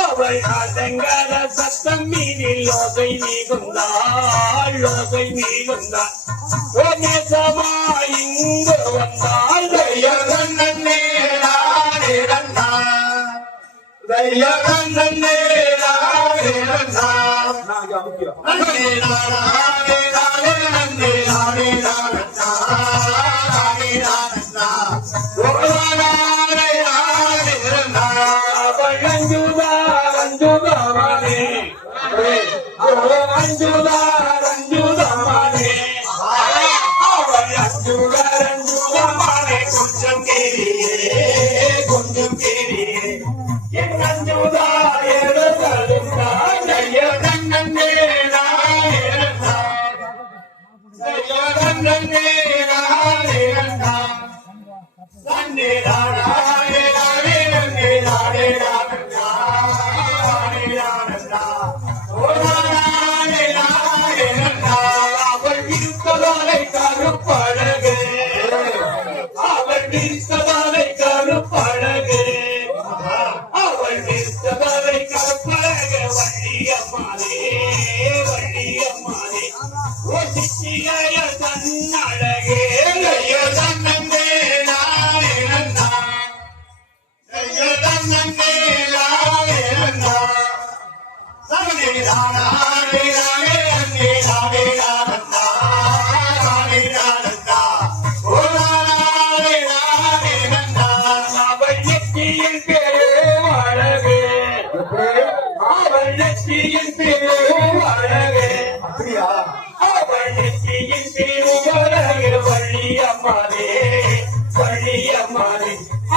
அவள் அதங்கர சத்தம் மீனில் லோகை நீகுந்தாள் இங்கு வந்தாள்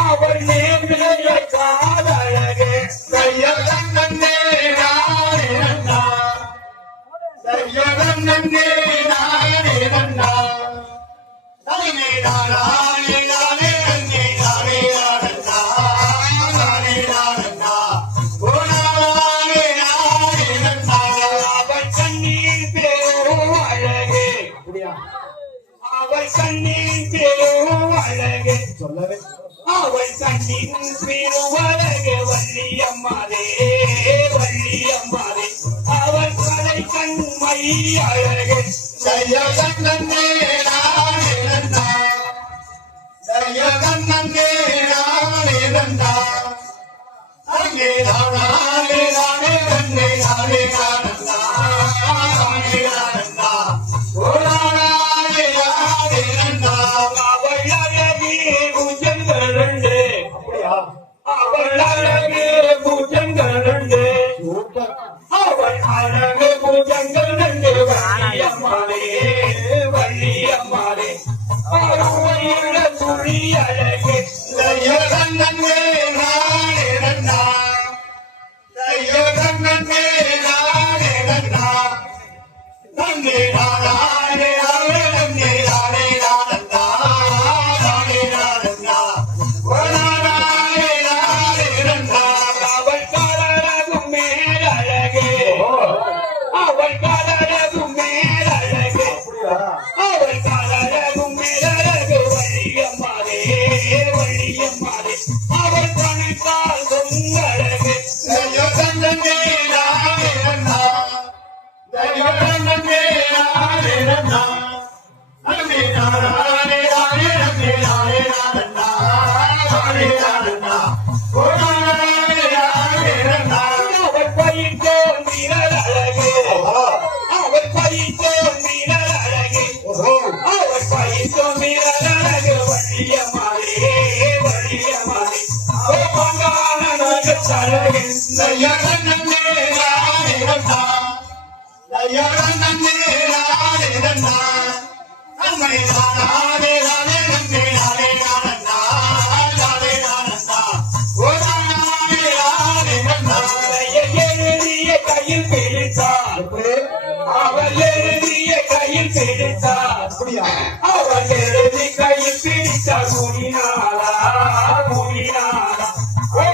அவள் நேர்மைய காதழகே அவள் கண்ணின் பெருவழகு வள்ளியம்மாதே அவள் கலை கண்மை அழகு அப்படியா? அவன் எழுதி கையில் பிடித்த முடினாளா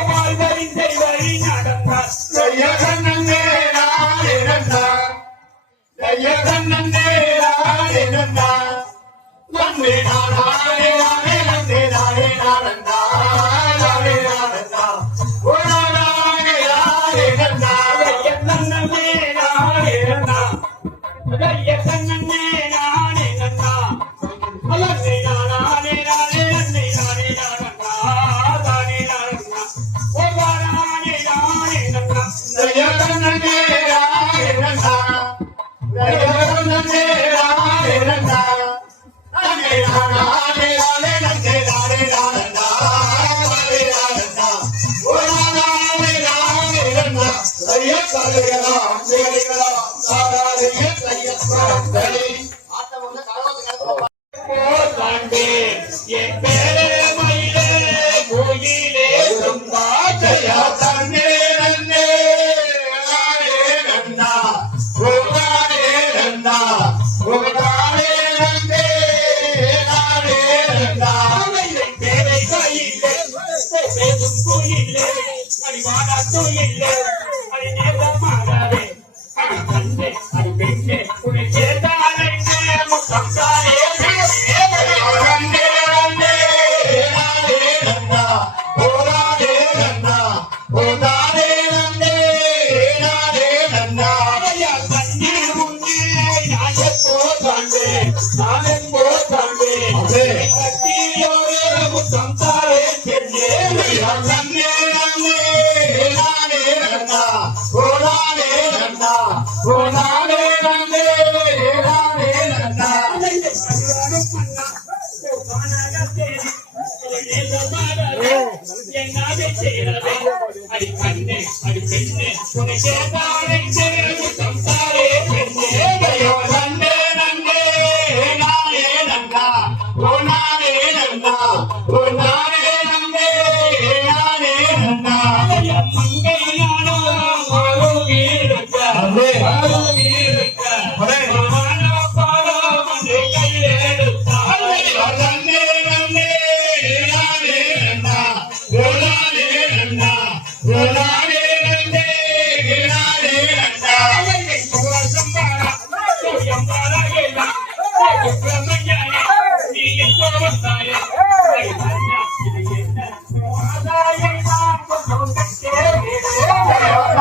வாழ்வரிசை வழி நடந்தார் கையகண்ணே நானே நன்னா, கையகண்ணே நானே நன்னா, நன்னே நானே நானே நன்னே நானே நானன்னா, நானே நானன்னா, ஓ நானே நானே நன்னா, கண்ணனே நானே நன்னா கண்ணனே நானே நன்னா அலனே நானே நானே நன்னே நானே நானன்னா தானே நானன்னா ஓ நானே நானே நன்னா கையகண்ணே நானே நன்னா, கையகண்ணே நானே நன்னா, நன்னே நானே நானே நன்னே நானே நானன்னா, நானே நானன்னா, ஓ நானே நானே நன்னா, கையகலாம் சேரிகலாம் சாதாரிய கையகலாம் போதாண்டே என் பேரே மயிலே கோயிலே ஜயா தன்னே நன்னே நானே நன்னா, ஓ நானே நன்னா, ஓ நானே நன்னே நானே நன்னா, பேரை கையிலே பேசும் கோயிலே அடிவாடா கோயிலே அடி நேரமாகவே அடி கண்ணே அடி பெண்ணே உன்னை சேர்த்தாலே முத்தம் தானே நன்னே நன்னே நானே நன்னா, ஓ நானே நன்னா, ஓ நானே நன்னே நானே நன்னா, ஐயா கண்ணீர் உண்டே நாய போதாண்டே நானே போதாண்டே கட்டியோரே முத்தம் தானே பெண்ணே நன்னே நன்னே நானே நன்னா, ஓ நானே நன்னா, ஓ நானே நன்னே நானே நன்னா, அடி கண்ணே அடி பெண்ணே உன்னை சேர்த்தாலே முத்தம் தானே பெண்ணே நன்னே நன்னே நானே நன்னா, ஓ நானே நன்னா, ஓ நானே நன்னே நானே நன்னா, மங்கையானோ ஆரோகி இருக்க ஆரோகி இருக்க மானவ பாடோ மங்கை கையில் எடுத்தாள் நன்னே நன்னே நானே நன்னா, ஓ நானே நன்னா, ஓ நானே நன்னே நானே நன்னா,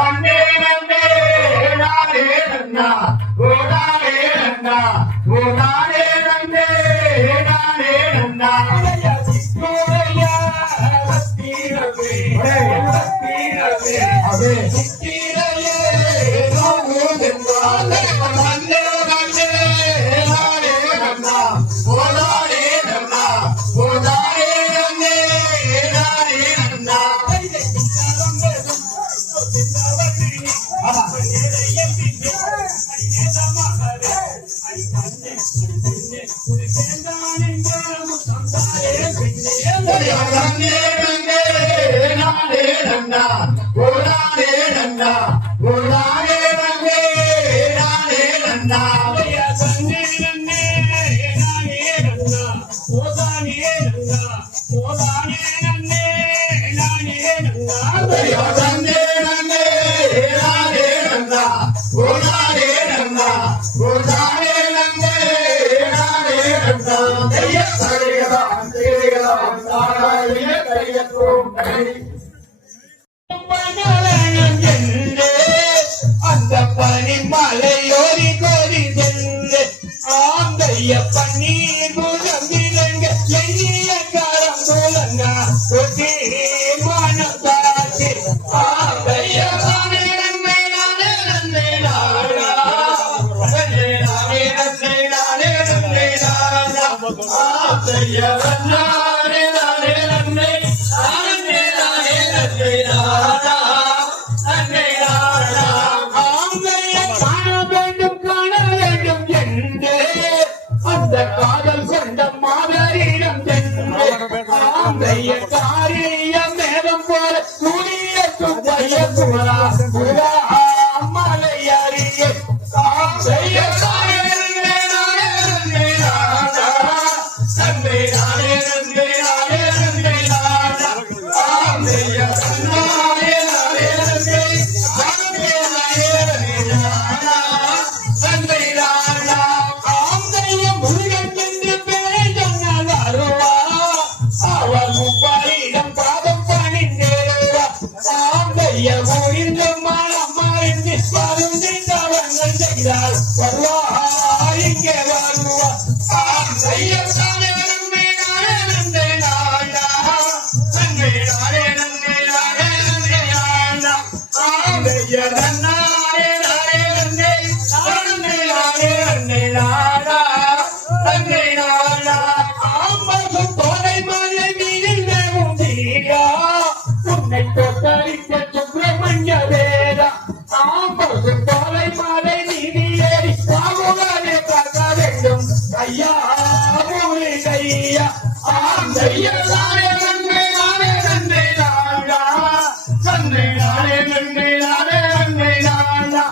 நன்னே நன்னே நானே நன்னா, ஓ நானே நன்னா, ஓ நானே நன்னே நானே நன்னா, அதே நன்னே நன்னே நானே நன்னா, ஓ நானே நன்னா, ஓ நானே நன்னே நானே நன்னா, நன்னே நன்னே நானே நன்னா, ஓ நானே நன்னா, ஓ நானே நன்னே நானே நன்னா, நன்னே நன்னே நானே நன்னா, ஓ நானே நன்னா, ஓ நானே நன்னே நானே நன்னா, கையகலாம் சேரிகலாம் சாதாரிய கையகலாம் அந்த பனிமலையோரி கோரி சென்று ஆந்தைய பன்னீர் முழங்கிலங்க எண்ணிய காரம் சூழங்க ஒட்டி மனத்தாச்சு ஆந்தைய நானே நன்னே நானே நன்னே நானா, நன்னே நானே நன்னே நானே நன்னே நானா, ஆசையவன் நானே நானே நன்னே நானே நானே நன்னே நானா, நன்னே நானா, ஆந்தைய காண வேண்டும் என்று அந்த காதல் கொண்ட மாதரிடம் சென்று ஆந்தைய காரிய மேகம் போல சூரிய சுப்பைய புறா புறா மலையறிய ஆந்தைய நானே நானே நன்னே நானா, செய்ய முடிந்து மனமாறிந்து பருந்து தவங்கள் செய்தால் வருவார் இங்கே வருவார் செய்ய தானே நன்மை நானே நன்மை நாடா நன்மை நானே நன்மை நானே நன்மை நாடா செய்ய நன்னாரே நானே நன்மை நன்மை நானே நன்மை நாடா நன்மை நாடா ஆம்பகம் தோலை மலை மீதில் வேவும் தீரா உன்னை தொட்டரிக்க சுப்பிரமணிய வேதா ஆம்பகம் தோலை மலை மீதி ஏறி சாமுகனை பார்க்க வேண்டும் ஐயா மூலி கையா செய்ய தானே நன்மை நானே நன்மை நாடா நன்மை நானே நன்மை நானே நன்மை நாடா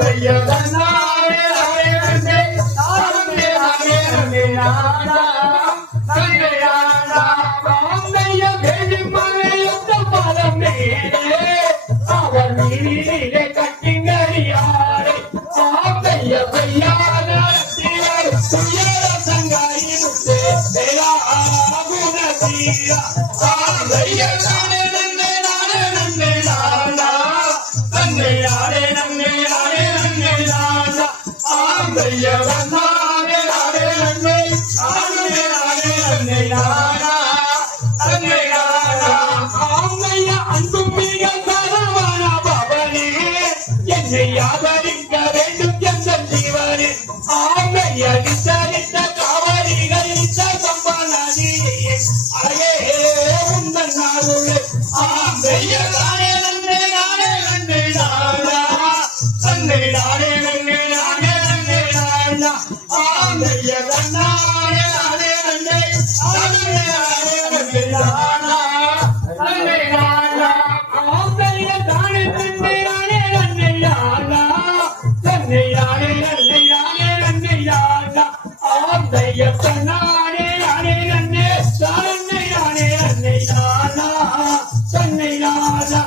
செய்ய தன்னாரே நானே நன்மை நன்மை நானே நன்மை நாடா நன்மை நாடா ராமைய வேலுமலையொத்த பலம் மேலே அவர் நீரிலே கட்டிங்கரியாரே ஆமைய பையான துயர சங்காரி முத்தே குணசீரா செய்ய தானே நன்மை நானே நன்மை நாடா நன்மை நானே நன்மை நானே நன்மை நாடா செய்ய தன்னாரே நானே நன்மை நன்மை நானே நன்மை நாடா நன்மை நாடா ஆமைய அன்பும் மிக சரவண பவனே என்னை ஆதரிக்க வேண்டும் என்ற ஜீவனே ஆமைய விசாரித்த காவலிகள் சம்பளதியே அழகே உந்தன் நாடுளே செய்ய தானே நன்மை நானே நன்மை நாடா நன்மை நானே நன்மை நானே நன்மை நாடா செய்ய தன்னாரே நானே நன்மை நன்மை நானே நன்மை நாடா நன்மை நாடா ஆமைய தானே நன்மை நானே நன்மை நாடா நன்மை நானே நன்மை நானே நன்மை நாடா செய்ய தன்னாரே நானே நன்மை நன்மை நானே நன்மை நாடா நன்மை நாடா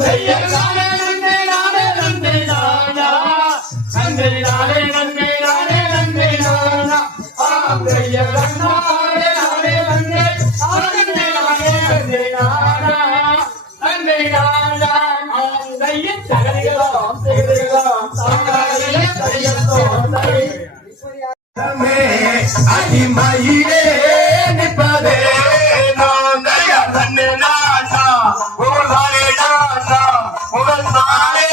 செய்ய தானே நன்மை நானே நன்மை நாடா நன்மை நானே நன்மை நானே நன்மை நாடா செய்ய தன்னாரே நானே நன்மை நன்மை நானே நன்மை நாடா நன்மை நாடா செய்ய தகதிகளாம் செய்திகளாம் அடிமையிலே நிற்பதே நான் தன்னை நாடா உதாரே நாடா உங்கள் நாடே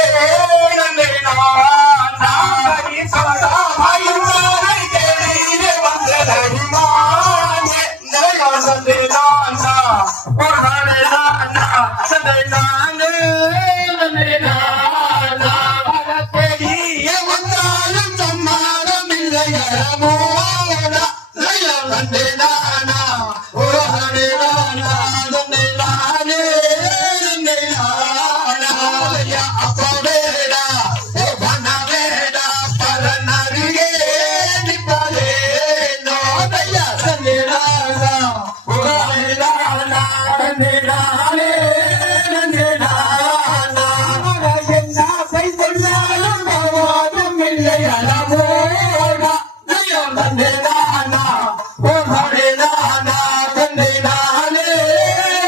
நன்மை நாடா மயிலாரை தேடியிலே வந்ததடிமானே நன்மை நாடா உதாரே நாடா தன்னை நாடே நன்மை நாடா தேடிய வந்தாலும் சம்மானம் இல்லையமோடா நன்மை நாடா உதாரே நாடா நன்மை நாடே நன்மை நாடா அப்பவேடா வனவேடா பரநருகே நிற்பதே நோதையா நன்மை நாடா உதாரே நாடா நன்மை நாடே நன்மை நாடா என்ன செய்தாலும் போவதும் இல்லை அலமோடா நன்மை நாடா உதாரே நாடா நன்மை நாடே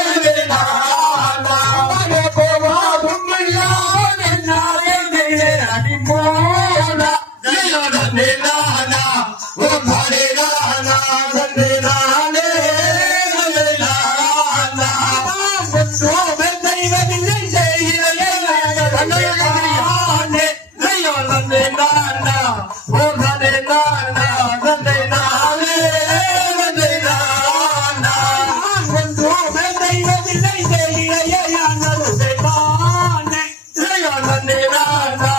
நன்மை நாடா போவாதும் இல்லாத நாளே அடிமோடா நன்மை நாடா உதாரே நாடா நன்மை நாடே நன்மை நாடா ஒன்றோமே தெய்வமில்லை செய்கிறே நன்மை நாடா உதாரே நாடா நன்மை நாடே நன்மை நாடா ஒன்றோமே தெய்வமில்லை செய்கிறே நன்மை நாடா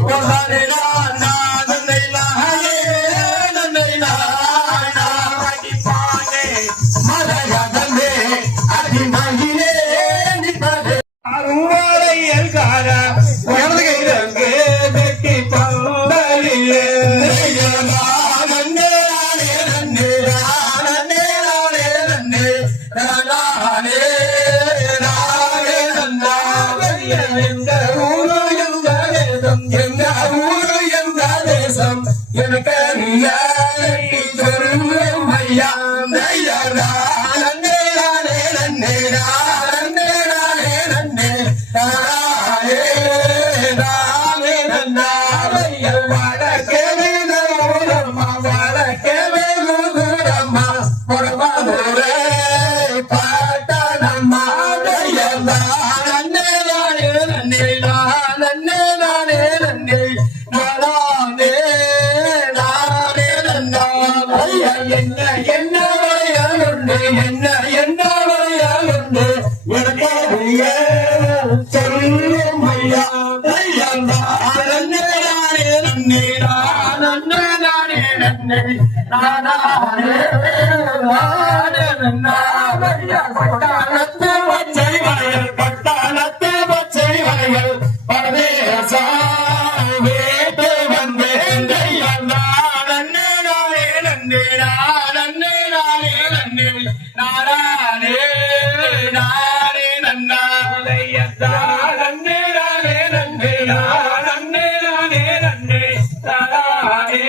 உதாரே நாடா நன்மை நாடே நன்மை நாடா அடிப்பானே மலையகமே அடிமகிலே நிற்பதே அருவாளையல் கார உயர்ந்தகையிற்கு வெட்டி பந்தலிலே நன்னே நானே நன்னே நானே நானே நன்னே நானே நானே நன்னா எங்க ஊரு எங்க தேசம் எங்க ஊரு எங்க தேசம் எனக்கு ஐயா நன்னே நானே நன்னே நானே நானே நன்னே சொல்லும் ஐயா பட்டாளத்து பச்சை வளைகள் பரதேச வேட்டு வந்தேன் நன்னே நானே நன்னே நானே நானே நன்னே நானே நானே நன்னாலையத்தா நன்னே நானே நன்னே நானே நானே நன்னே தானே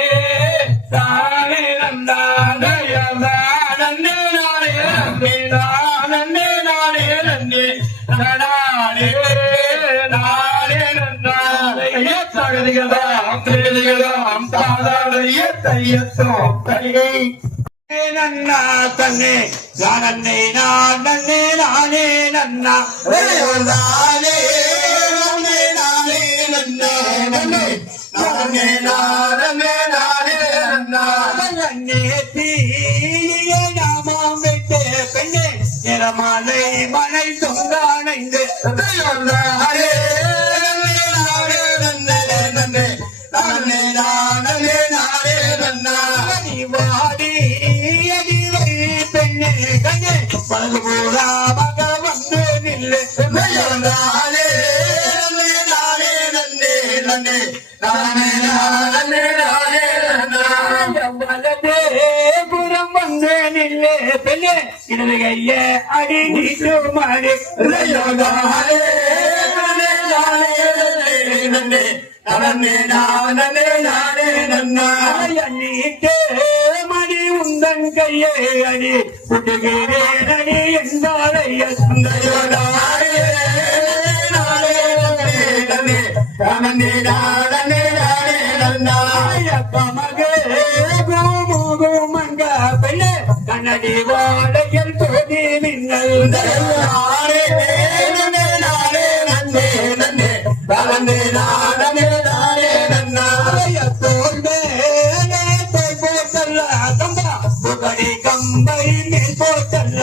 தானே நன்னாலையதா நன்னே நானே நன்னே நானே நானே நன்னே நானே நானே நன்னாலையத்தகதிகளாம் தேதிகளாம் தாதாளையத்தையத்தோம் கையை நன்னா தன்னே நன்னே நானே நானே நன்னா நானே நானே நானே நன்னே நன்னே நானே நானே நானே நன்னா நன்னே தீயே நாமம் விட்டு பெண்ணே நிறமாலை மனை தொங்கானைந்து நானே நானே நன்னே நன்னே நானே நானே நானே நன்னா நீ வாடி பெண்ணே கண்ணே பழகு போரா மகள் வந்து நில்லு நானே நானே நன்னே நன்னே நானே நானே நானே வலதே புறம் வந்து நில்லு பெண்ணே இடது கைய அடி நீட்டு மாடி நானே நானே நன்னே நானே நானே நானே நன்னா நீட்டே மணி உந்தன் கையை அடி புட்டுகிறேன் அடி என்றாலைய நானே நானே நன்னே நானே நானே நானே நன்னா மகே கோமங்க பெண்ணே கண்ணடி வாழையில் தொதி மின்னல் நானே நானே நானே நன்னே நன்னே நானே நானே நானே நன்னா தோல்வே போத்தல்ல கம்பா புகடி கம்பை மேல் போத்தல்ல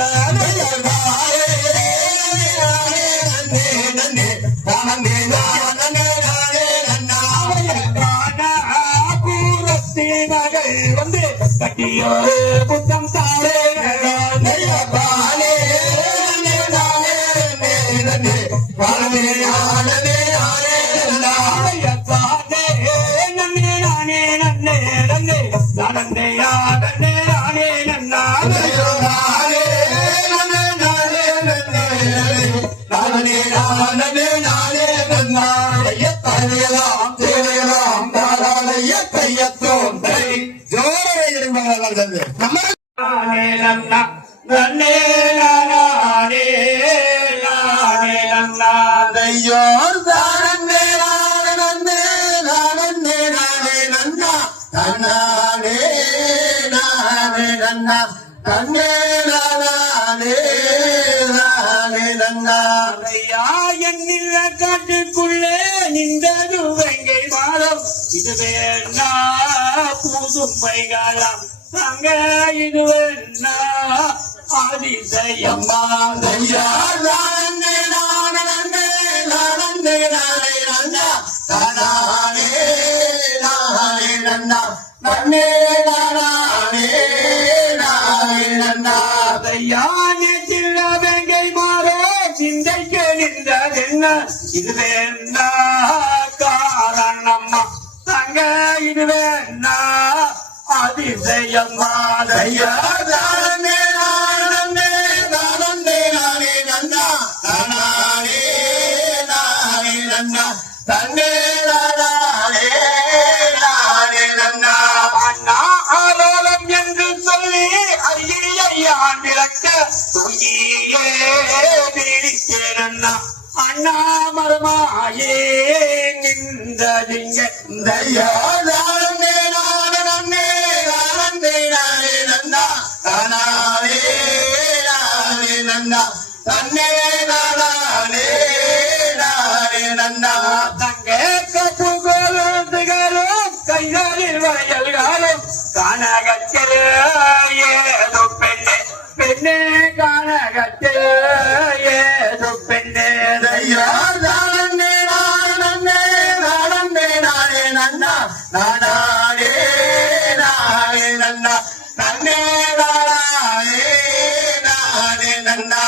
மகள் வந்து கட்டியோ புத்தம் தாளே காட்டுக்குள்ளே நின்றது வெங்கை மாதம் இது வேணா பூதும்பை காலம் தங்க இது வேணா ஆதிசயம்மா வெங்கை மாறோ சிந்தைக்கு நின்றதென்ன இது வேணா காரணம்மா தங்க இது வேணா அதிசயம்மா தையா ஆலோலம் என்று சொல்லி ஐயான் பிறக்க துங்கியே பிடித்தேன் அண்ணா மரமாயே நின்றதிங்க தன்னே நானே நானே நன்னா தங்க கப்புகளும் திகழும் கைகளில் வயல்களும் கனகத்தில் ஏதோ பெண்ணே பெண்ணே கனகத்தில் ஏதோ பெண்ணே ஐயா நானே நானே நானே நானே நன்னா நானே நானே நன்னா தன்னே நானே நானே நன்னா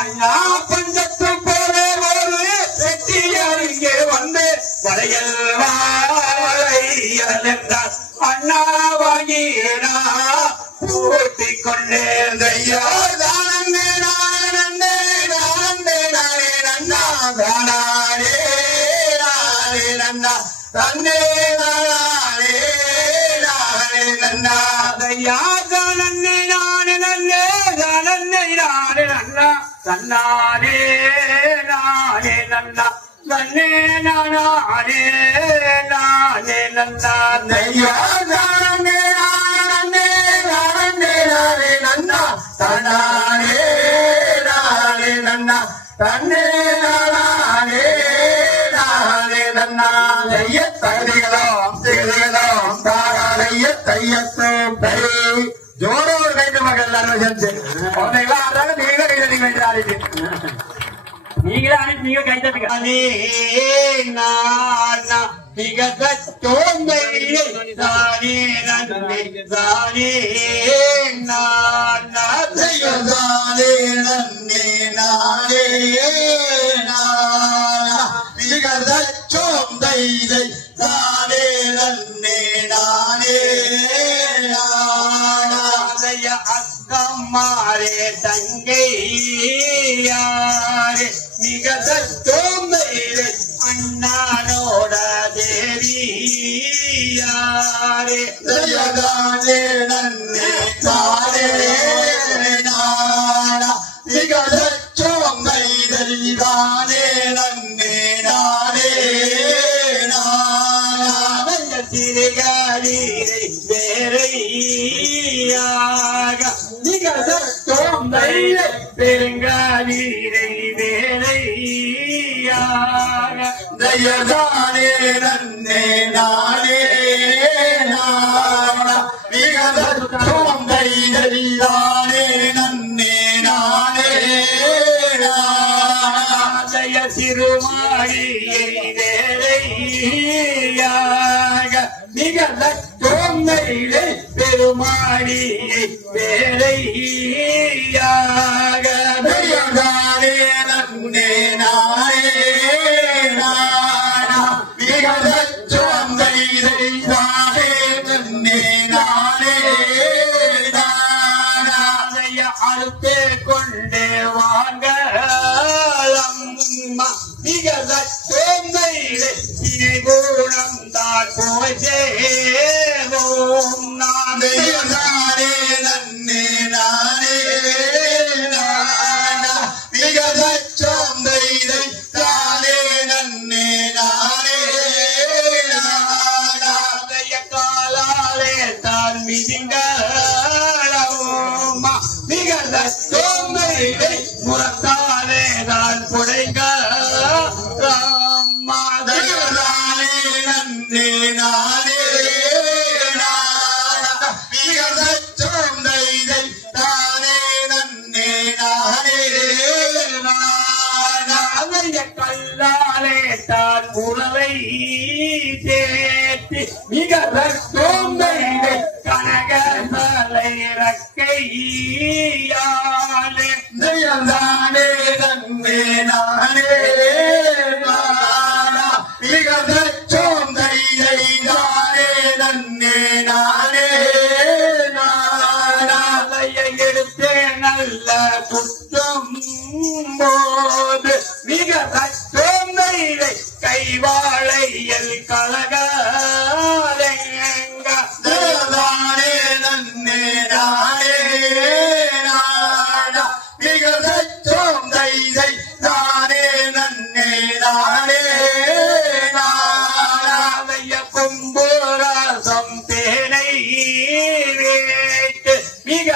ஐயா பஞ்சத்து போல ஒரு செட்டியார் இங்கே வந்து வளையல் வாழையல் என்றார் அண்ணா வாங்கினா பூட்டி கொண்டேன் ஐயா நானே நானே நானே நானே நன்னா நானே நானே நன்னா தன்னே நானே நானே நன்னா ஐயா நன்னே நானே நன்னே நன்னே நானே நன்னா தன்னானே நானே நன்னா நன்னே நானே நானே நன்னா ஐயா நானே நானே நானே நானே நன்னா தன்னானே நானே நன்னா தன்னே நானே நானே நன்னா ஐய தகுதிகளோம் திகதிகளோம் தாராளைய தையத்தும் பெரு ஜோரோடு கைது மகள் எல்லாரும் சேர்ந்து குழந்தைகளா ஆடுறாங்க நீங்க கைதடி வேண்டிய ஆடிட்டு நீங்களே அனுப்பி நீங்க கை தட்டுங்க நானா மிகத சோம்பை தானே நன்மை தானே நானா செய்யதானே நன்னே நானே நானா மிகதச்சோம் தைதை தானே நன்னே நானே நானா அக்கம்மாரே தங்கையாரே மிகத சோம்பை அண்ணானோட தேவியாரே செய்யதானே நன்னே தானே நானா மிகதச்சோம் தைதை தானே நன்னே நானே நானா சிறுகாரீரை வேறையாக நிகழ தோம்பையை பெருங்காரீரை வேறையாக தயதானே நன்னே நானே நானா மிகதச்சோம் தைதை தானே நன்னே நானே நானா ஜய சிறுமாரியை வேறையாக நிகழ தோம்பையை பெருமாரியை வேறையாக தயதானே நன்னே நானே நானா மிகதச்சோம் தைதை தானே நன்னே நானே நானா அதைய அறுத்தே கொண்டு வாங்கம்மா மிகத சோம்பையிலே இணை கூடம் தான் போய் சேவோம் நான் தயதானே நன்னே நானே நானா மிகதச்சோம் தைதை தானே நன்னே நானே நானா அதைய காலாலே தான் மிதிங்களம்மா மிகத சோம்பையிலே முறத்தாலே தான் புடைங்க தயதானே நன்னே நானே நானா மிகதச்சோம் தைதை தானே நன்னே நானே நானா அதைய கல்லாலே தான் புறவை சேர்த்து மிக சோம்பையிலே கனக தலை ரக்கையாலே தயதானே நன்னே நானே நானா மிகதச்சோம் தைதை தானே நன்னே நானே நானா அதைய எடுத்தே நல்ல குற்றம் போது மிக சோம்பையிலே கைவாழையல் கலகாலெங்க தயதானே நன்னே நானே நானா மிகதச்சோம் தைதை தானே நன்னே நானே நானா அதைய கும்புரசம் தேனை வேட்டு மிக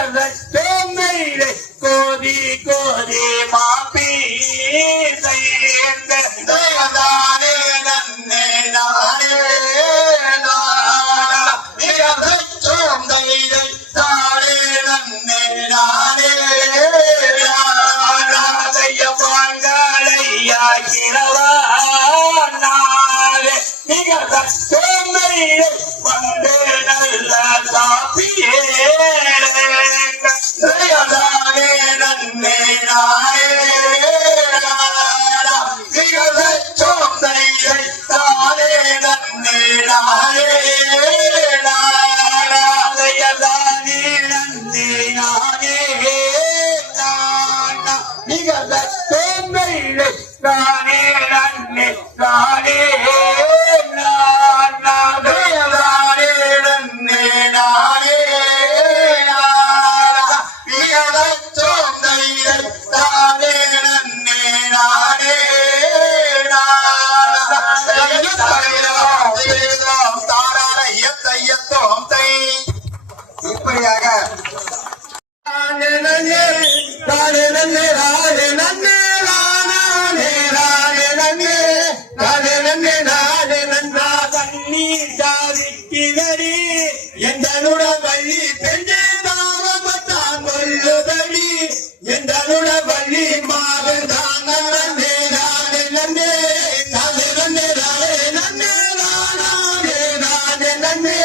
சோம்பையிலே கோதி கோதி மாப்பி கிழவானாலே மிக சத்தோமை வந்து நல்ல சாப்பியே தானே நன்னே நானே மிகச்சோம் தைதை தானே நன்னே நானே நானே நன்னே நானே மிக சத்தோமை நானே நன்னே நானே இப்படியாக கண்ணீர் ஜாதிக்கிறடி எந்தனுட வள்ளி பெண்ணே தாமத்தான் கொள்ளுதடி எந்தனுட வள்ளி மாறுதான் நன்னே நானே நன்னே நானே நன்னே நானே நன்னே நானே நானே நன்னே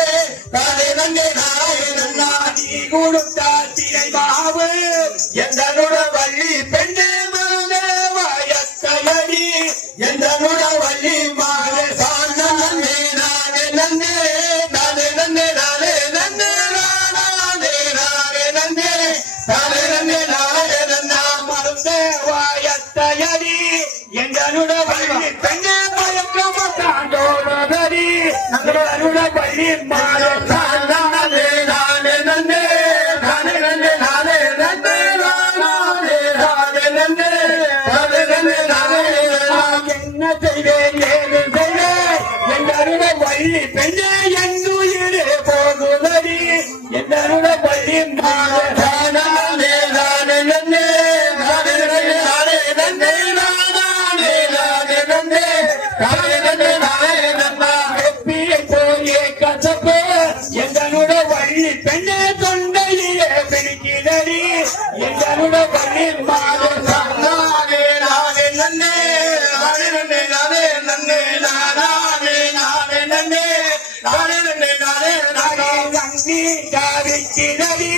நானே நன்னே நானே நன்னா நீ கொடுத்தா திரை மாவு எந்தனுட வள்ளி பெண்ணே மருதே வயத்தையடி எந்தனுட வள்ளி மாறு நன்னே நானே நன்னே நானே நன்னே நானே நன்னே நானே நானே நன்னே நானே நன்னே நானே நன்னா மருதே வயத்தையடி எந்தனுட வள்ளி பெண்ணே மயக்கமத்தாண்டோடடி எந்தனுட வள்ளி மாறு நானே நானே நன்னே நானே நன்னே நானே நன்னே நானே நானே நன்னே நானே நன்னே நானே என்ன செய்வேன் ஏது செய்வேன் எந்தனுட வள்ளி பெண்ணே என்னுயிரே போகுதடி எந்தனுட வள்ளி மாறு நானே நானே நன்னே நானே நன்னே நானே நன்னே நானே நானே நன்னே நானே நன்னே நானே நன்னா வெப்பியை போயே கசப்பு எந்தனுட வள்ளி பெண்ணே தொண்டையிலே பிடிக்கிறடி எந்தனுட வள்ளி மாறு நானே நானே நன்னே நானே நன்னே நானே நன்னே நானே நானே நன்னே நானே நன்னே நானே நானே கண்ணி காவிக்கிறடி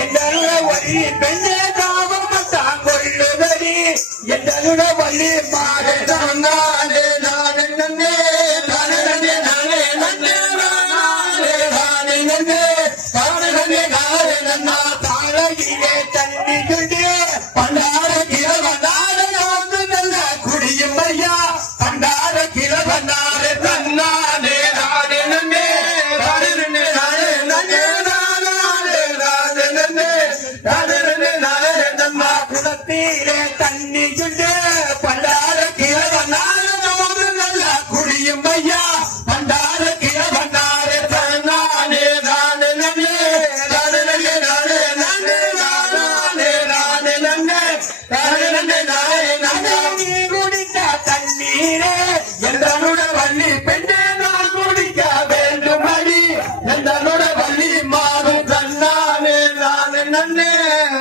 எந்தனுட வள்ளி பெண்ணே தாமத்தான் கொள்ளுதடி எந்தனுட வள்ளி மாறு நானே நானே நன்னே நானே நன்னே நானே நன்னே நானே நானே நன்னே நானே நன்னே நானே நன்னா தாழகிலே தண்ணி கொண்டு பண்டார கிழவனார வந்து நல்ல குடியும் ஐயா பண்டார கிழவனார தன்னானே நானே நன்னே நானே நன்னே நானே நன்னே நானே நானே நன்னே நானே நன்னே நானே நன்னா குளத்திலே தண்ணி கொண்டு பண்டார கிழவனார வந்து நல்ல குடியும் ஐயா பண்டார கிழவனார தன்னானே நானே நன்னே நானே நன்னே நானே நன்னே நானே நானே நன்னே நானே நன்னே நானே நன்னே நீ குடித்த தண்ணீரே எந்தனுட வள்ளி பெண்ணே நான் குடிக்க வேண்டுமடி எந்தனுட வள்ளி மாறு தன்னானே நானே நன்னே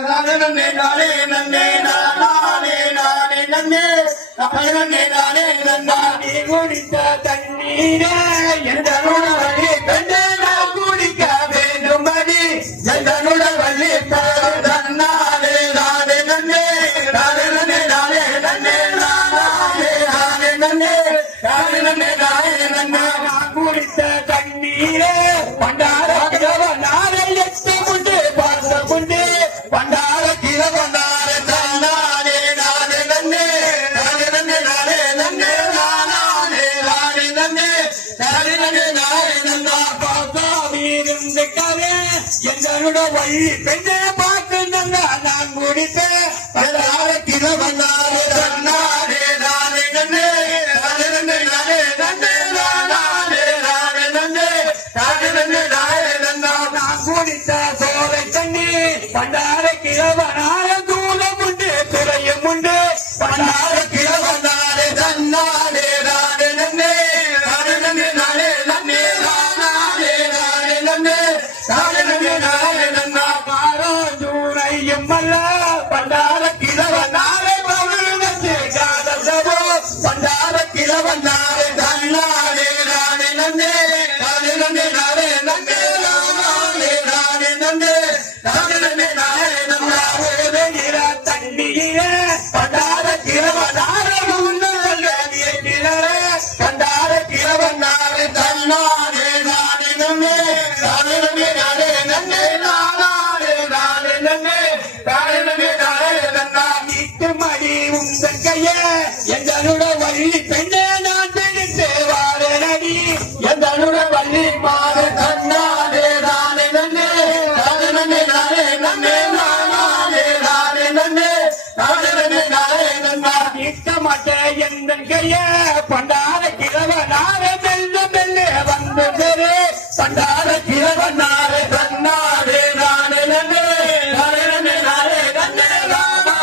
நானே நன்னே நானே நன்னே நானே நானே நன்னே நானே நன்னே நானே நன்னா நீ குடித்த தண்ணீரே எந்தனுட வள்ளி பெண்ணே நான் குடிக்க வேண்டுமடி எந்தனுட வள்ளி மாறு தன்னானே நானே நன்னே நானே நன்னே நானே நன்னே நானே நானே நன்னே நானே நன்னே நானே நன்னா நான் குடித்த தண்ணீரே பண்டார கிழவனாரை எட்டு முண்டு பார்த்த முண்டு பண்டார கிழவனாரை தன்னானே நானே நன்னே நானே நன்னே நானே நன்னே நானே நானே நன்னே நானே நன்னே நானே நன்னா பாப்பா வீருந்து கவே எந்தனுட வள்ளி பெண்ணே பார்த்து நன்னா நான் குடித்தேன் பண்டார கிழவனாரை தன்னானே நானே நன்னே நானே நன்னே நானே நன்னே நானே நானே நன்னே நானே நன்னே நானே நன்னா நான் குடித்த சோலை தண்ணி பண்டார கிழவனார தூரம் உண்டு துறையும் உண்டு பண்டார கிழவனாரே தன்னானே நானே நன்னே நானே நன்னே நானே நன்னே நானே நானே நன்னே நானே நன்னே நானே நன்னா பாரோ ஜூனையும் அல்ல பண்டார கிழவனாரே பண்டார கிழவன் நாரே தன்னாரே நானே நன்னே நானே நன்னே நானே நன்னே நானே நானே நன்னே நானே நன்னே நானே நன்னா ஓதுகிற தண்ணியிலே பண்டார கிழவன் நாரே முன்னே கிழவே பண்டார கிழவன் நாரே தன்னாரே நானே நன்னே நானே நன்னே நானே நன்னே நானே நானே நன்னே நானே நன்னே நானே நன்னா நீட்டு மடி உந்தன் கையே எந்தனுட வள்ளி பெண்ணே நான் பிடித்து வாழடி எந்தனுட வள்ளி மாறு தன்னாலே நானே நன்னே நானே நன்னே நானே நன்னே நானே நானே நன்னே நானே நன்னே நானே நன்னா நீட்ட மாட்டேன் எந்தன் கையே பண்டார கிழவன் நாரே மெல்ல மெல்ல வந்து பெரு பண்டார கிழவன் நாரே தன்னாலே நானே நன்னே நானே நன்னே நானே நன்னே நானே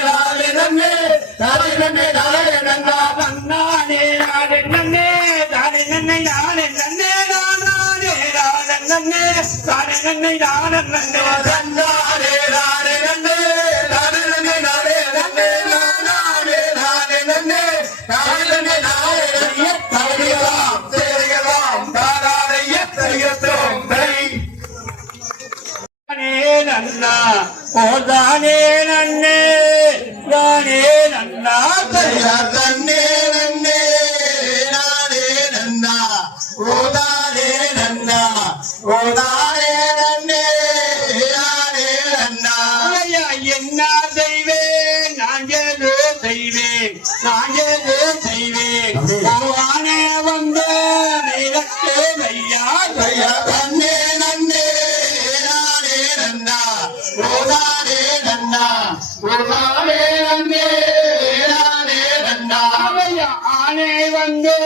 நானே நன்னே நானே நன்னே நானே நன்னா நன்னானே நானே நன்னே நானே நன்னே நானே நன்னே நானே நானே நன்னே நானே நன்னே நானே நன்னே நன்னானே நானே நன்னே நானே நன்னே நானே நன்னே நானே நானே நன்னே நானே நன்னே நானே நன்னே தரியலாம் தெரியலாம் தாராரைய தெரியத்தோம் தானே நன்னா ஓதானே நன்னே நானே நன்னா தயார் தன்னே நன்னே நானே நன்னா ஓதானே நன்னா ஓதானே நன்னே நானே நன்னா என்ன செய்வேன் நான் ஏதோ செய்வேன் நான் ஏதோ செய்வேன் ஓவானே வந்த நிலத்தே வையா தயார் தன்னே நன்னே நானே நன்னா ஓதானே நன்னா ஓதானே நன்னே நானே நன்னா ஆனே வந்து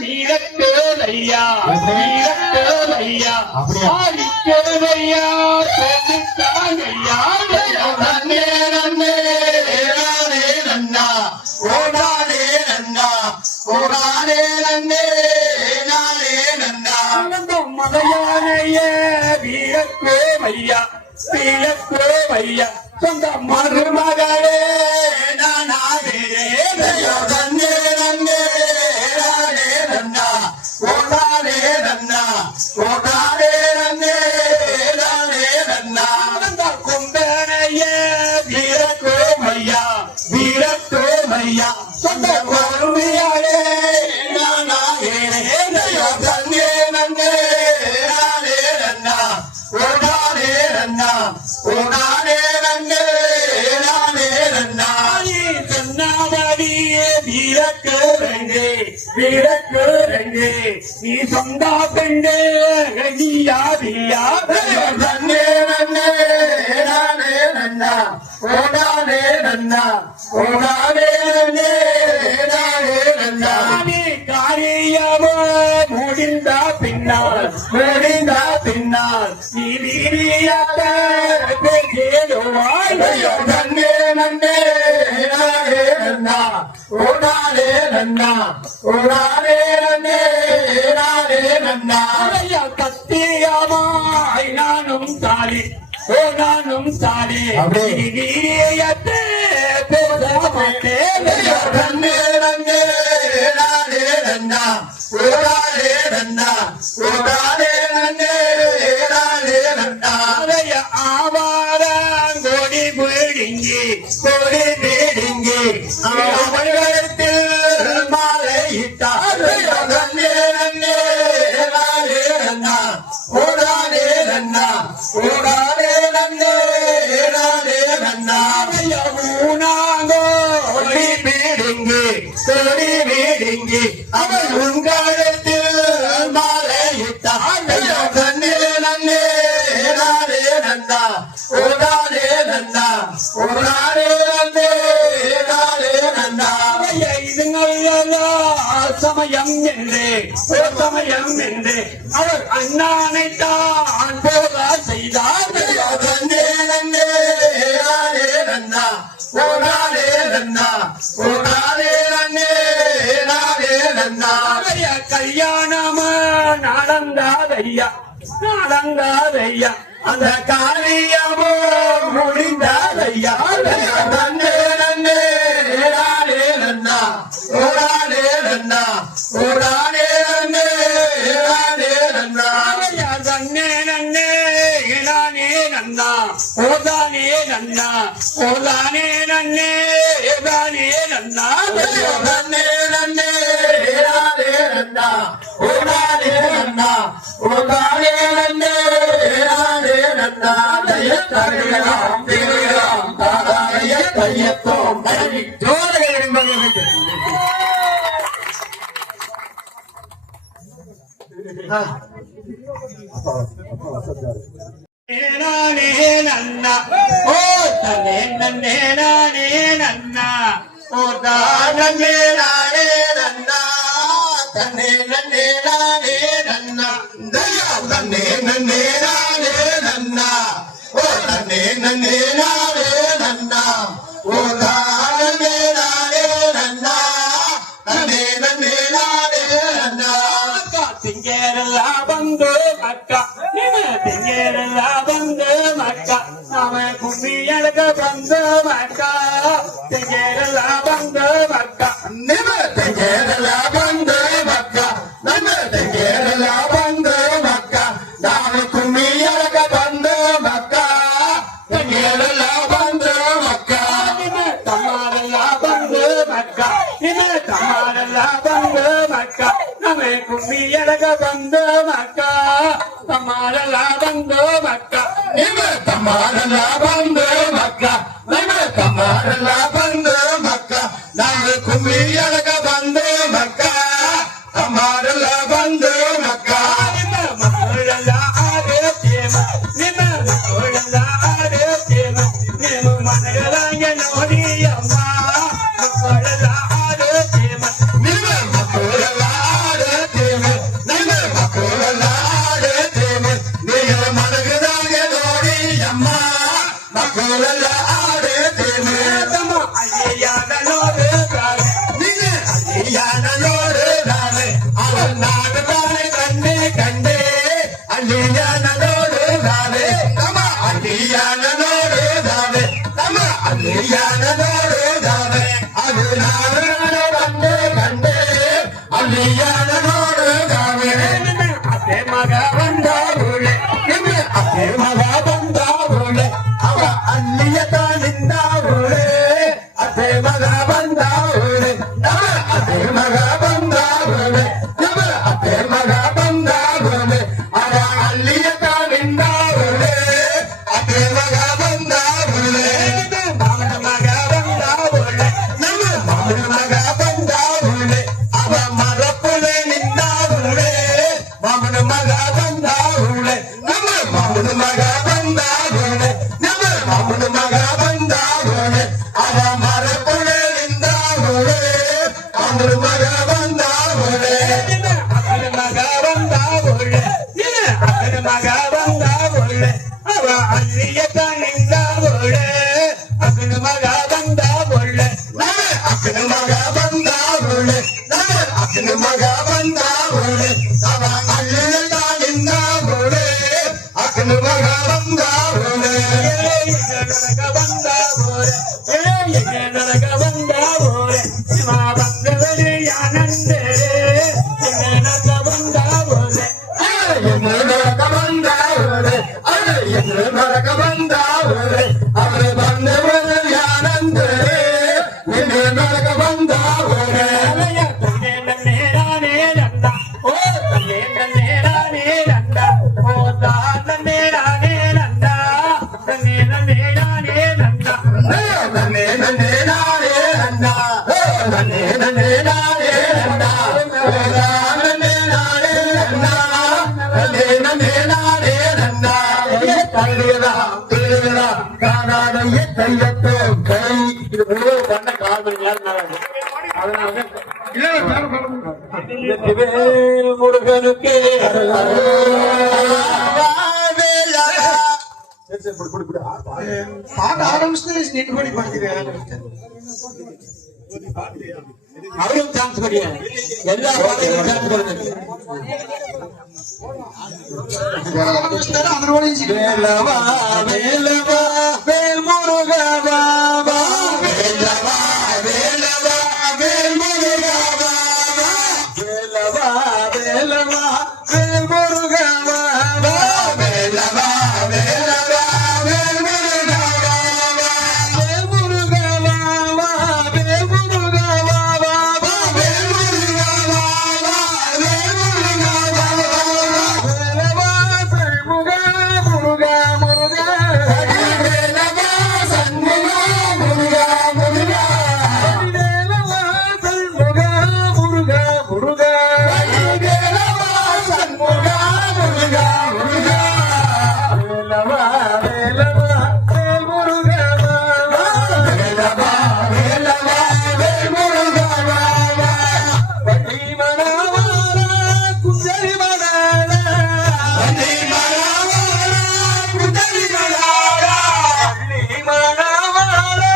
நீரத்தோலையா நீரத்தோலையா ஆதித்தோலையா ஐயா நன்னே நன்னே நானே நன்னா ஓடானே நன்னா ஓடானே நன்னே நானே நன்னா மலையானைய வீரக்கோவையா வீரக்கோவையா சொந்த மருமகளே நானே நன்னே நன்னே நானே நன்னா ஓடானே நன்னா ஓடானே நன்னே நானே நன்னா கும்பனைய வீரக்கோமையா வீரக்கோமையா சொந்த மருமையாளே நானே நன்னே நன்னே நானே நன்னா ஓடானே நன்னா ஓடானே நன்னே நானே நன்னா சொன்னாவடியே வீரக்கோரங்கே வீரக்கோரங்கே நீ சொந்தா பெண்டே ஹதியா நன்னே நன்னே நானே நன்னா ஓடானே நன்னா ஓடானே நன்னே நானே நன்னா காரியமோ முடிந்தா பின்னால் நீ வீரியாக நன்னே நன்னே நானே நன்னா ஓடானே நன்னா ஓடானே நன்னே நானே நன்னா கத்தியமாய் நானும் தாலி ஓ நானும் தாலி வீரியத்தை போத மாட்டேன் நன்னே நன்னே நானே நன்னா ஓடானே நன்னா ஓடானே நன்னே நானே நன்னா ஆவாரங்கோடி பீடிங்கி அவர்களிடத்தில் மாலையிட்டார் நன்னே நன்னே நானே நன்னா ஓடானே நன்னா ஓடானே நன்னே நானே நன்னா ஊனாங்கோடி பீடிங்கி அவள் உங்களிடத்தில் மாலையிட்டார் நன்னே நன்னே நானே நன்னா ஓடானே நன்னா ஓடானே நன்னே நானே நன்னா இதுங்கள் சமயம் என்று சமயம் என்று அவர் அண்ணானை தான் போக செய்தார் நன்னே நன்னே நானே நன்னா ஓடானே நன்னா ஓடானே நன்னே நானே நன்னா கல்யாணம் நடந்தாதையா நடந்தாதையா அந்த காரியமோ முடிந்தாதையா நன்னே நன்னே நானே நன்னா ஓடானே நன்னா ஓடானே நன்னே ஏடானே நன்னா நன்னே நன்னே இடானே நன்னா ஓதானே நன்னா ஓதானே நன்னே ஏதானே நன்னா நன்னே நன்னே ஏடானே நன்னா ஓடானே நன்னா ஓடானே நன்னே ஏடானே நன்னா தயத்தறியலாம் திரியாம் தாதாய தையத்தோம் ஜோரை என்பது நானே நன்னா ஓ தன்னே நன்னே நானே நன்னா ஓ நன்னே நானே நன்னா தன்னே நன்னே நானே நன்னா தயா தன்னே நன்னே நானே நன்னா ஓ தன்னே நன்னே நானே நன்னா ஓ நன்னே நானே நன்னா தன்னே நன்னே நானே நன்னா ತಿಂಗೇರಲ್ಲ ಬಂದು ಮಕ್ಕ ನಿನ್ನ ತಿಂಗೇರಲ್ಲ ಬಂದು ಮಕ್ಕ ನಾವ ಕುಮ್ಮಿಯಳಗ ಬಂದು ಮಕ್ಕ ತಿಂಗೇರಲ್ಲ ಬಂದು ಮಕ್ಕ ನಿಮ್ಮ ತೆಗೆರಲ ಬಂದು ಮಕ್ಕ ನನ್ನ ತೆಗೆರಲ ಬಂದು ಮಕ್ಕ ನಾನು ಕುಮ್ಮಿಯಳಗ ಬಂದು ಮಕ್ಕ ತೆಗೆರಲ ಬಂದು ಮಕ್ಕ ನಿನ್ನ ತಮ್ಮಾರೆಲ್ಲ ಬಂದು ಮಕ್ಕ ನಿನ್ನ ತಮ್ಮಾರೆಲ್ಲ ಬಂದು ಮಕ್ಕ ನಾವೇ ಕುಮ್ಮಿಯಳಗ ಬಂದು ಮಕ್ಕ ತಮ್ಮಾರೆಲ್ಲ ಬಂದು ಮಕ್ಕ ನಿಮ್ಮ ತಮ್ಮಾರಲ್ಲ ಬಂದು ಮಕ್ಕ ನಿಮ್ಮ ತಮ್ಮಾರಲ್ಲ ಬಂದು ಮಕ್ಕ ನಾನು ಕುಮ್ಮಿಯಳಗ ಬಂದು ಮಕ್ಕ ತಮ್ಮಾರಲ್ಲ ಬಂದು ಮಕ್ಕ ನಿಮ್ಮ ಮಕ್ಕಳೆಲ್ಲ ಆಡುತ್ತೇವ ನಿಮ್ಮ ಮಕ್ಕಳೆಲ್ಲ ಆಡುತ್ತೇವ ನಿಮ್ಮ ಮನೆಗಳಂಗೆ ನೋಡಿ ಅಮ್ಮ ಮಕ್ಕಳೆಲ್ಲ ಆಡುತ್ತೇವ ನಿಮ್ಮ ಮಕ್ಕಳೆಲ್ಲ ಆಡುತ್ತೇವೆ ನಿಮ್ಮ ಮಕ್ಕಳೆಲ್ಲ ಆಡುತ್ತೇವೆ ನೀವು ಮಲಗದಾಗೆ ನೋಡಿ ಅಮ್ಮ ಮಕ್ಕಳೆಲ್ಲ ಆಡುತ್ತೇವೆ ತಮ್ಮ ಅಯ್ಯಾಗ ನೋಡುತ್ತಾರೆ ನಿನ್ನ ಅಲ್ಲಿಯಾನ ನೋಡುತ್ತಾರೆ ಅವನ ನಾಡುತ್ತಾರೆ ಕಂಡೆ ಕಂಡೆ ಅಲ್ಲಿಯಾನ ನೋಡುತ್ತಾರೆ ನಮ್ಮ ಅಲ್ಲಿಯಾನ ನೋಡುತ್ತಾರೆ ನಮ್ಮ ಅಲ್ಲಿಯಾನ ನೋಡುತ್ತಾರೆ ಅದು ನಾನು ಕಂಡೆ ಕಂಡೆ ಅಲ್ಲಿಯಾನ ನೋಡುತ್ತಾರೆ ನಿಮ್ಮ ಅತ್ತೆ ಮಗ ಬಂದ ಹುಳೆ ನಿಮ್ಮ ಅತ್ತೆ ಮಗ ಬಂದ ಹುಳೆ ಅವ ಅಲ್ಲಿಯ ತಾನಿಂದ ಹುಳೆ ಅತ್ತೆ ಮಗ ಬಂದ ಹುಳೆ ನಮ್ಮ ಅತ್ತೆ ಮಗ ಬಂದ ಹುಳೆ ನಮ್ಮ ಅತ್ತೆ ಮಗ ಬಂದ ಹುಳೆ ಅವ ಅಲ್ಲಿಯ ತಾನಿಂದ ಹುಳೆ ಅತ್ತೆ ಮಗ ಬಂದ ಹುಳೆ ಮಾವನ ಮಗ ಬಂದ ಹುಳೆ ನಮ್ಮ ಮಾವನ ಮಗ ಬಂದ ಹುಳೆ ಅವ ಮರಪುಳೆ ನಿಂದ ಹುಳೆ ಮಾವನ ಮಗ ಬಂದ ಹುಳೆ ನಮ್ಮ ಮಾವನ ಮಗ ಬಂದ ಹುಳೆ ನಮ್ಮ ಮಾವನ ಮಗ ಬಂದ ಹುಳೆ ಅವ ಮರಪುಳೆ ನಿಂದ ಹುಳೆ ಅವನ ಮಗ ಬಂದ ಹುಳೆ ನಿನ್ನ ಅಕ್ಕನ ಮಗ ಬಂದ ಹುಳೆ ನಿನ್ನ ಅಕ್ಕನ ಮಗ ಬಂದ ಹುಳೆ ಅವ ಅಲ್ಲಿಯ ಕಣ್ಣಿಂದ ಹುಳೆ ಅಕ್ಕನ ಮಗ ಬಂದ ಹುಳೆ ನಮ್ಮ ಅಕ್ಕನ ಮಗ ಬಂದ ಹುಳೆ ನಮ್ಮ ಅಕ್ಕನ ಮಗ ಬಂದ ಹುಳೆ ಅವ ಅಲ್ಲಿಯ ತಾನಿಂದ ಹುಳೆ ಅಕ್ಕನ ಮಗ ಬಂದ ಹುಳೆ ನನಗ ಬಂದ ಹುಳೆ ನನಗ ಬಂದ ಹುಳೆ ನಿಮ್ಮ ಬಂದವರೇ ಆನಂದೇ ನನಗ ಬಂದ ಹುಳೆ ನರಕ ಬಂದ ಹುಳೆ ಅಯ್ಯ ನರಕ ಬಂದ ಹುಳೆ ಅವಳು ಬಂದವರು ಯಾನಂದರೆ ನಿನ್ನ ನರಕ ಬಂದ ಹುಳೆ ತಂದೆ ನನ್ನೇ ನಾನೇ ನಂದ ಓ ತಂದೆ ನನ್ನೇ ನಾನೇ ನಂದ ಓ ತಂದೆ ನಾನೇ ನಂದ ತಂದೆ ನನ್ನೇ ನಾನೇ ನಂದ ನನ್ನೇ ನನ್ನೇ ನಾನೇ ನಂದ ನನ್ನೇ ನನ್ನೇ ನಾನೇ ನಂದ ನನ್ನೇ ನಾನೇ ನಂದ ನನ್ನೇ ನನ್ನೇ ನಾನೇ ನಂದ தள்ளுகிறா திருகிறா காணாத தையத்தோ கை இது பண்ண காதல் அதனால முருகனுக்கு பாட ஆரம்பிச்சு நீட்டு படி படிக்கிறேன் அவரும் சான்ஸ் கிடையாது எல்லா பாடலும் சான்ஸ் கொடுங்க அதோட வேலவா வேலவா வேல் முருகவா வேலவா வேலவா வேல் முருகவா வேல் முருகா வா வா வேலவா வேலவா வேல் முருகா வா வா வேல் முருகா வா வா வேல் முருகா வா வா வா வேல் முருகா வா வா வேல் முருகா வா வா வேலவா சண்முகா முருகா முருகா வேலவா சண்முகா முருகா முருகா வேலவா சண்முகா முருகா முருகா வேலவா சண்முகா முருகா முருகா வேலவா வேலவா வேல் முருகா வா வா வேலவா வேலவா வேல் முருகா வா வா வள்ளி மணவாளா குஞ்சரி மணாளா வந்தி மணவாளா குந்தரி மணாளா வள்ளி மணவாளா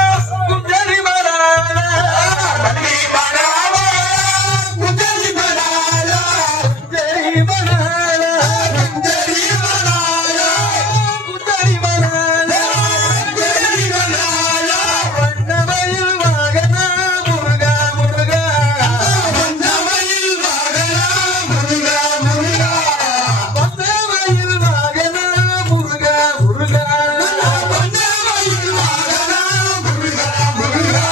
குஞ்சரி மணாளா வந்தி மணவாளா குந்தரி மணாளா குஞ்சரி மணாளா குந்தரி மணாளா குஞ்சரி மணாளா குந்தரி மணாளா வண்ணமயில் வாகனா முருகா முருகா வந்தமயில் வாகனா முருகா முருகா வண்ணமயில் வாகனா முருகா முருகா வந்தமயில் வாகனா முருகா முருகா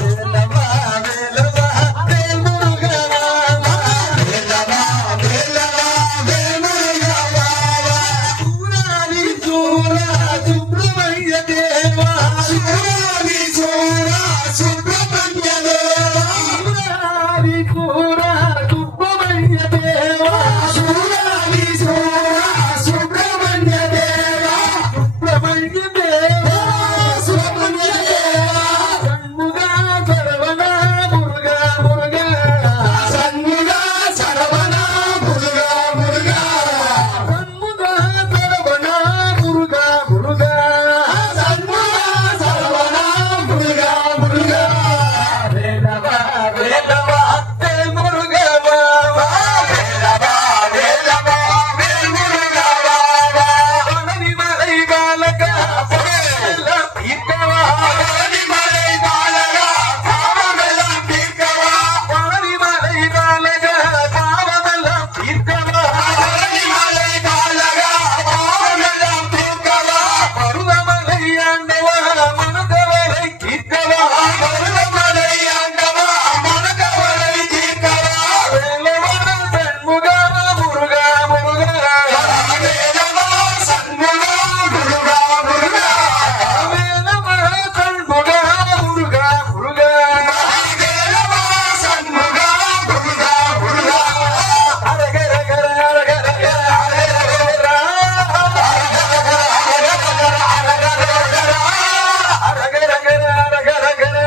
வேலவா வேலவா வேல் முருகா வா வா வேலவா வேலவா வேல் முருகா வா வா சூராதி சூரா சுப்பிரமணிய தேவா சூராதி சூரா சுப்பிரமணிய தேவா சூராதி சூரா சுப்பிரமணிய தேவா சூராதி சூரா சுப்பிரமணிய தேவா சுப்பிரமணிய தேவா சுப்பிரமணிய தேவா சண்முகா சரவணா முருகா முருகா சண்முகா சரவணா முருகா முருகா சண்முகா சரவணா முருகா முருகா சண்முகா சரவணா முருகா முருகா வேலவா வேலவா வேல் முருகா வா வா வேலவா வேலவா வேல் முருகா வா வா பழனிமலை பாலகா எல்லாம் தீர்க்கவா பழனிமலை பாலகா பாவமெல்லாம் தீர்க்கவா பழனிமலை பாலகா பாவமெல்லாம் தீர்க்கவா பழனிமலை பாலகா பாவமெல்லாம் தீர்க்கவா பருவமலை ஆண்டவா மனதவரை தீர்க்கவா பருவமலை ஆண்டவா மனக்கவலை தீர்க்கவா வேலவா சண்முகா முருகா முருகா வேலவா சண்முகா முருகா முருகா வேலவா சண்முகா முருகா முருகா வேலவா சண்முகா முருகா முருகா அரகரகர அரகரகர அரகரகர அரகரகர அரகரகர அரகரகர அரகரகர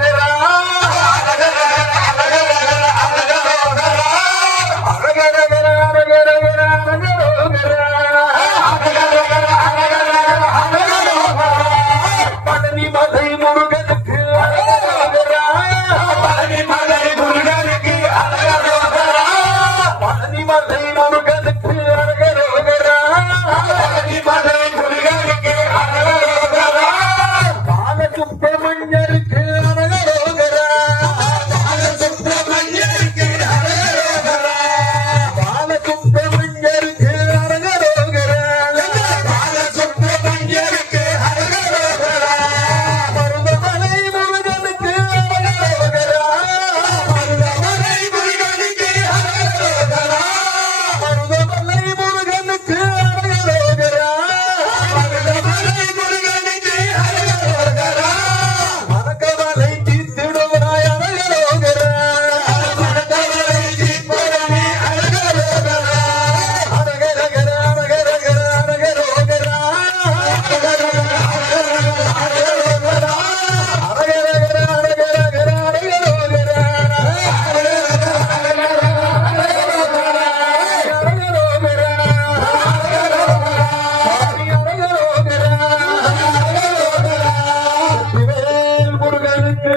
அரகரகர அரகரகர பழனிமலை முருகனுக்கு அரகரகர பழனிமலை முருகனுக்கு அழகரோகரா பழனிமலை முருகனுக்கு அரகரகர பழனிமலை முருகனுக்கு அழகரோகரா பாலசுப்பிரமணியருக்கு அரகரோகர பாலசுப்பிரமணியருக்கு அழகரோகரா பாலசுப்பிரமணியருக்கு அரகரோகர பாலசுப்பிரமணியருக்கு அழகரோகரா பருவமலை முருகனுக்கு அரகரோகர பருவமலை முருகனுக்கு அழகரோகரா பருவமலை முருகனுக்கு அரகரோகர பருவமலை முருகனுக்கு அழகரோகரா மரக்கவலை தீர்த்திடுவாய் அரகரோகர மனதவரை தீர்ப்பவனே அழகரோகரா அரகரகர அரகரகர அரகரோகர அரகரகர அரகரகர முருகனுக்கு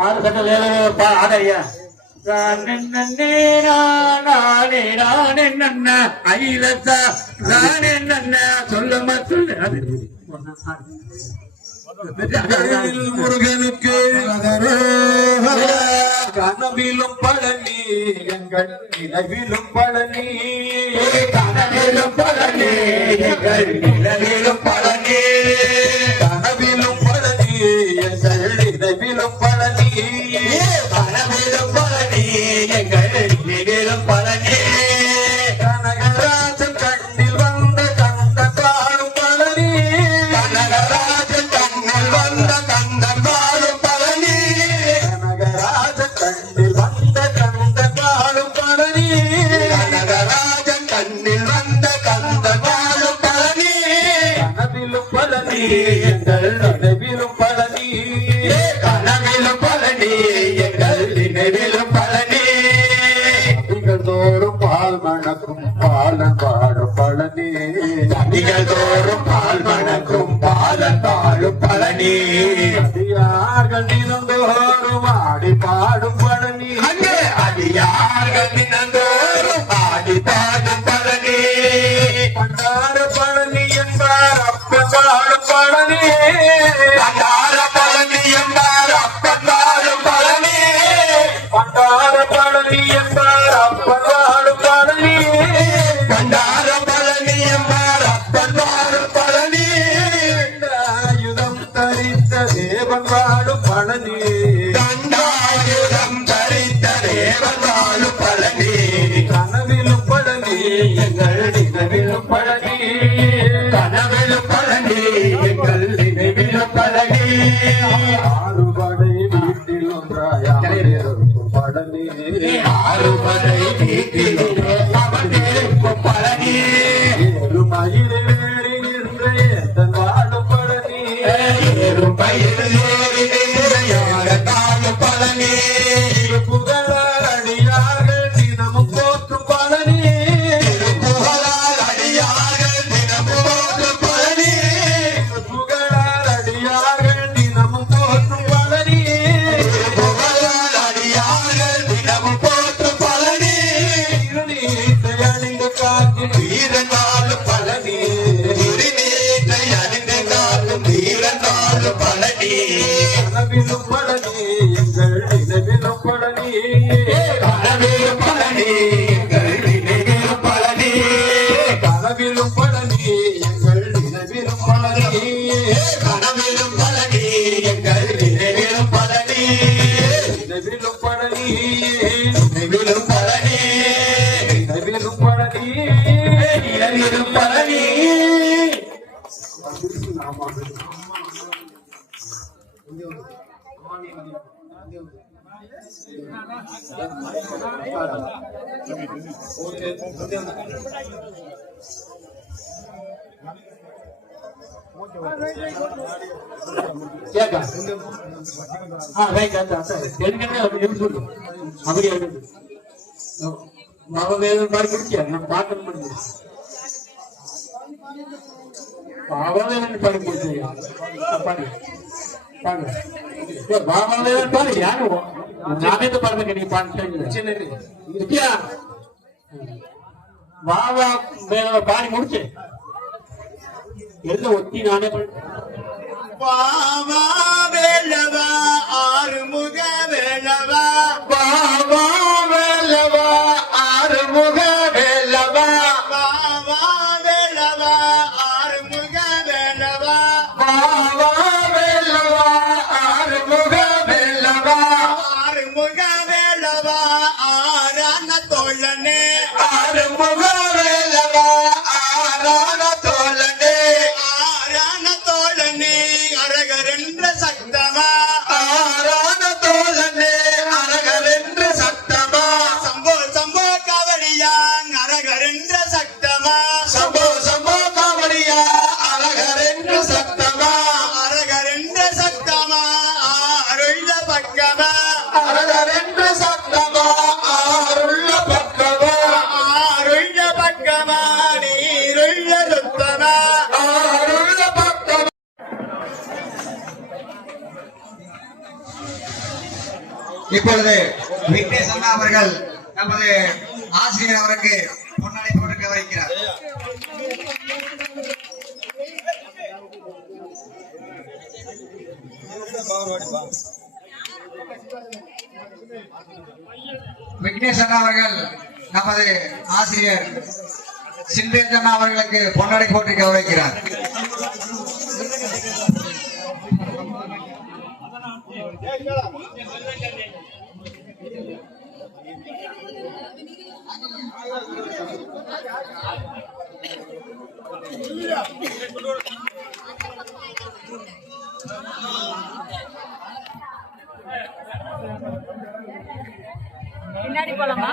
ஆறு கட்டல் ஏழு ஆடையா சொல்லுமா சொல்லு அது முருகனுக்கு கனவிலும் பழனி எங்கள் நிலவிலும் பழனி கனவிலும் பழனி எங்கள் நிலவிலும் பழனி கனவிலும் பழனி எங்கள் நிலவிலும் பழனி கனவிலும் பழனி எங்கள் நிலவிலும் பழனி கனகராஜன் கண்ணில் வந்த கந்த காணும் பழனி கனகராஜன் கண்ணில் வந்த கந்த காணும் பழனி கனகராஜன் கண்ணில் வந்த கந்த காணும் பழனி கனகராஜன் கண்ணில் வந்த கந்த காணும் பழனி கனவிலும் பழனி எங்கள் நினைவிலும் பழனி கனவிலும் பழனி எங்கள் நினைவிலும் பழனி தோறும் பால் மணக்கும் பாலன் பாடும் பழனி நதிகள் தோறும் பால் மணக்கும் பாலன் பாடும் பழனி அடியார்கள் தினந்தோறும் ஆடி பாடும் பழனி அங்கே அடியார்கள் தினந்தோறும் ஆடி பாடும் பழனி பண்டார பழனி என்பார் அப்பன் பாடும் பழனி பண்டார பழனி என்பார் அப்பன் பாடும் பழனி பண்டார பழனி என்பார் அப்பன் பாடும் பழனி பண்டார பழனி என்பார் அப்பன் பாடும் பழனி ஆயுதம் தரித்த தேவன் வாழும் பழனி தண்டாயுதம் தரித்த தேவன் வாழும் பழனி கனவிலும் பழனி எங்கள் நினைவிலும் பழனி கனவிலும் பழனி எங்கள் நினைவிலும் பழனி ஆறுபடை வீட்டில் ஒன்றாயும் பழனி ஆறுபடை வீட்டில் ஒன்றாயும் பழனி மயிலில் ஏறி நின்ற எந்தன் வாழும் பழனி மயிலில் ஏறி நின்ற தாழும் பழனி புகழார் அடியார்கள் தினமும் போற்றும் பழனி புகழார் அடியார்கள் தினமும் போற்றும் பழனி புகழார் அடியார்கள் தினமும் போற்றும் பழனி புகழார் அடியார்கள் தினமும் போற்றும் பழனி திருநீற்றை அணிந்து காக்கும் வீரன் வாழும் பழனி திருநீற்றை அணிந்து காக்கும் வீரன் வாழும் பழனி கனவிலும் பழனி எங்கள் நினைவிலும் பழனி கனவிலும் பழனி எங்கள் நினைவிலும் பழனி கனவிலும் பழனி எங்கள் நினைவிலும் பழனி கனவிலும் பழனி எங்கள் நினைவிலும் பழனி நினைவிலும் பழனி நினைவிலும் பழனி நினைவிலும் பழனி நினைவிலும் பழனி பாடி முடிச்சு எல்லாம் ஒத்தி நானே பாவா வேலவா ஆறுமுக வேலவா பாவா வேலவா ஆறுமுக வேலவா பாவா வேலவா ஆறுமுக வேலவா பாவா வேலவா ஆறுமுக வேலவா ஆறுமுக வேலவா ஆரான தோழனே ஆறுமுக வேலவா ஆரான தோழனே ஆரான தோழனே அரகரென்ற சத்தமா ஆரான தோழனே அரகரென்று சத்தமா சம்போ சம்போ கவடியான் அரகரென்ற சத்தமா சம்போ சம்போ காவடியா அரகரென்று சத்தமா அரகரென்ற சத்தமா ஆருள்ள பக்கமா அரகரென்று சத்தமா ஆருள்ள பக்கமா ஆருள்ள பக்கமா நீருள்ள சுத்தமா ஆருள்ள பக்கமா. இப்பொழுது விக்னேஷ் அண்ணா அவர்கள் நமது ஆசிரியர் அவருக்கு பொன்னாடை போட்டு வைக்கிறார். விக்னேஷ் அண்ணா அவர்கள் நமது ஆசிரியர் சில்வேஜ் அண்ணா அவர்களுக்கு பொன்னாடை போற்றி கௌரவிக்கிறார். பின்னாடி போலாமா?